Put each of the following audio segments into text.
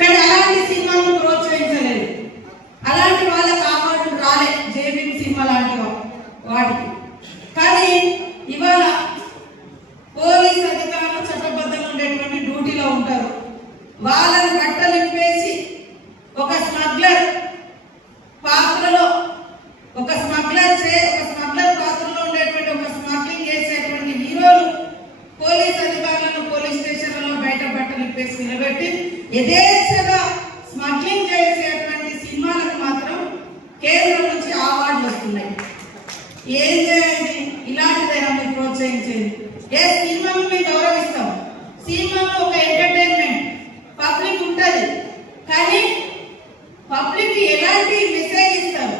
కానీ అలాంటి సినిమాలను ప్రోత్సహించలేదు. అలాంటి వాళ్ళకి అవార్డులు రాలే జేబీ సినిమా లాంటి వాటికి. కానీ ఇవాళ పోలీస్ అధికారులు చట్టబద్ధంగా ఉండేటువంటి డ్యూటీలో ఉంటారు. వాళ్ళని కట్టలింపేసి ఒక స్మగ్లర్ పాత్రలో ఒక స్మగ్లర్ చే ఒక స్మగ్లర్ పాత్రలో ఉండేటువంటి ఒక స్మగ్లింగ్ చేసేటువంటి హీరోలు పోలీస్ అధికారులను పోలీస్ స్టేషన్లలో బయట బట్టలిప్పేసి నిలబెట్టి యథేచ్ఛగా స్మగ్లింగ్ చేసేటువంటి సినిమాలకు మాత్రం కేంద్రం నుంచి అవార్డులు వస్తున్నాయి. ఏం చేయాలి? ఇలాంటిదైనా మీరు ప్రోత్సహించేది. ఏ సినిమాను మేము గౌరవిస్తాం సినిమాలో ఒక ఎంటర్టైన్మెంట్ పబ్లిక్ ఉంటుంది. కానీ పబ్లిక్ ఎలాంటి మెసేజ్ ఇస్తారు?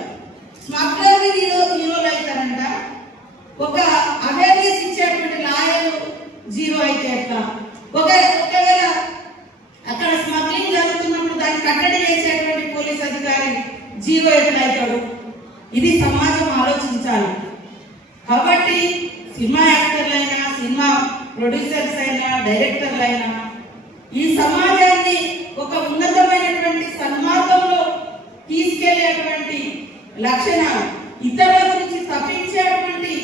స్మగ్లర్ హీరో హీరోలు అవుతారంట. ఒక అవేర్నెస్ ఇచ్చేటువంటి లాయర్ జీరో అయితే ఎట్లా? ఒక చేసేటువంటి అధికారి జీరో ఎట్లయితాడు ఇది సమాజం ఆలోచించాలి. కాబట్టి సినిమా యాక్టర్లైనా సినిమా ప్రొడ్యూసర్స్ అయినా డైరెక్టర్లు అయినా ఈ సమాజాన్ని ఒక ఉన్నతమైనటువంటి సన్మార్గంలో తీసుకెళ్ళేటువంటి లక్షణాలు ఇతరుల గురించి తప్పించేటువంటి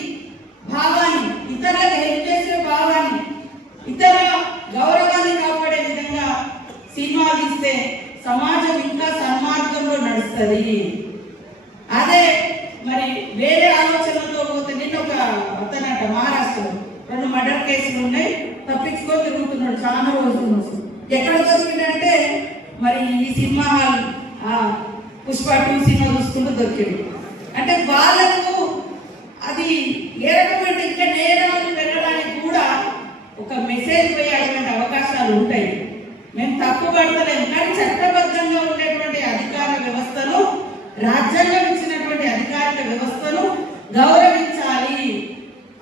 భావాన్ని ఇతరులకు హెల్ప్ చేసే భావాన్ని ఇతరుల గౌరవాన్ని కాపాడే విధంగా సినిమా తీస్తే సమాజం ఇంకా సన్మార్గంలో అదే మరి వేరే ఆలోచనలతో పోతే నిన్న ఒక అతనట మహారాష్ట్రలో రెండు మర్డర్ కేసులు ఉన్నాయి తప్పించుకొని తిరుగుతున్నాడు చాలా రోజులు ఎక్కడ దొరికిందంటే మరి ఈ సినిమా హాల్ ఆ, పుష్ప టూ సినిమా చూసుకుంటూ దొరికింది. అంటే వాళ్ళకు అది ఏ రకమైన ఇంకా నేరాలు పెరగడానికి కూడా ఒక మెసేజ్ పోయేటువంటి అవకాశాలు ఉంటాయి. మేము తప్పు పడతలేము కానీ చట్టబద్ధంగా ఉండే వ్యవస్థను రాజ్యాంగం ఇచ్చినటువంటి అధికారిక వ్యవస్థను గౌరవించాలి.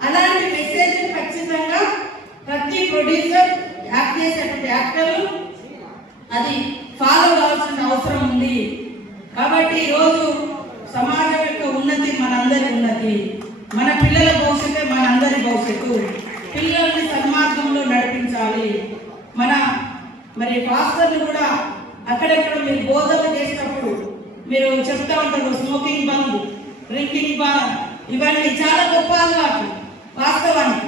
అలాంటి మెసేజ్ ఖచ్చితంగా ప్రతి ప్రొడ్యూసర్ యాక్ట్ చేసేటువంటి యాక్టర్లు అది ఫాలో కావాల్సిన అవసరం ఉంది. కాబట్టి ఈరోజు సమాజం యొక్క ఉన్నతి మనందరి ఉన్నతి. మన పిల్లల భవిష్యత్తే మనందరి భవిష్యత్తు. పిల్లల్ని సన్మార్గంలో నడిపించాలి. మన మరి పాస్టర్లు కూడా అక్కడెక్కడ మీరు బోధనలు చేసినప్పుడు మీరు చెప్తా ఉంటారు స్మోకింగ్ బంద్ డ్రింకింగ్ బంద్ ఇవన్నీ చాలా గొప్ప అలవాట్లు వాస్తవానికి.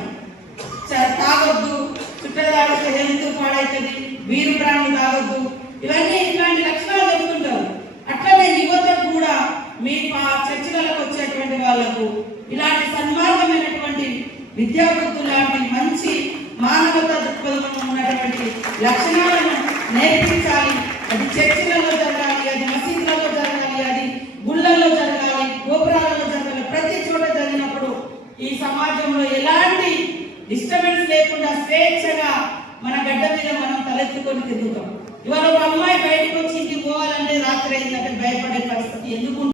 తాగొద్దు చుట్ట తాగితే హెల్త్ పాడవుతుంది వీరు ప్రాణి తాగొద్దు ఇవన్నీ ఇట్లాంటి లక్షణాలు చెప్తుంటారు. అట్లనే యువతకు కూడా మీ పా- చర్చలకు వచ్చేటువంటి వాళ్ళకు ఇలాంటి సన్మార్గమైనటువంటి విద్యాబుద్ధులు లాంటి మంచి మానవతా దృక్పథంలో ఉన్నటువంటి లక్షణాలను నేర్పించాలి. అది చర్చిలలో జరగాలి అది మసీదులలో జరగాలి అది గుళ్ళల్లో జరగాలి గోపురాలలో జరగాలి. ప్రతి చోట జరిగినప్పుడు ఈ సమాజంలో ఎలాంటి డిస్టర్బెన్స్ లేకుండా స్వేచ్ఛగా మన గడ్డ మీద మనం తలెత్తుకొని తిరుగుతాం. ఇవాళ ఒక అమ్మాయి బయటకు వచ్చి ఇంటికి పోవాలంటే రాత్రి అయిందంటే భయపడే పరిస్థితి. ఎందుకు